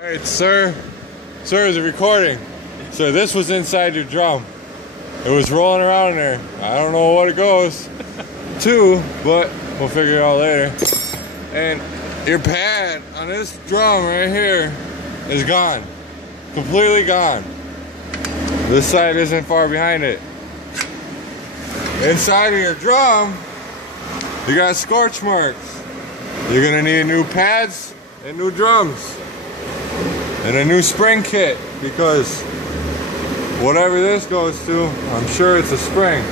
Alright, sir, is it recording? So this was inside your drum. It was rolling around in there. I don't know what it goes to, but we'll figure it out later. And your pad on this drum right here is gone. Completely gone. This side isn't far behind it. Inside of your drum, you got scorch marks. You're gonna need new pads and new drums. And a new spring kit, because whatever this goes to, I'm sure it's a spring.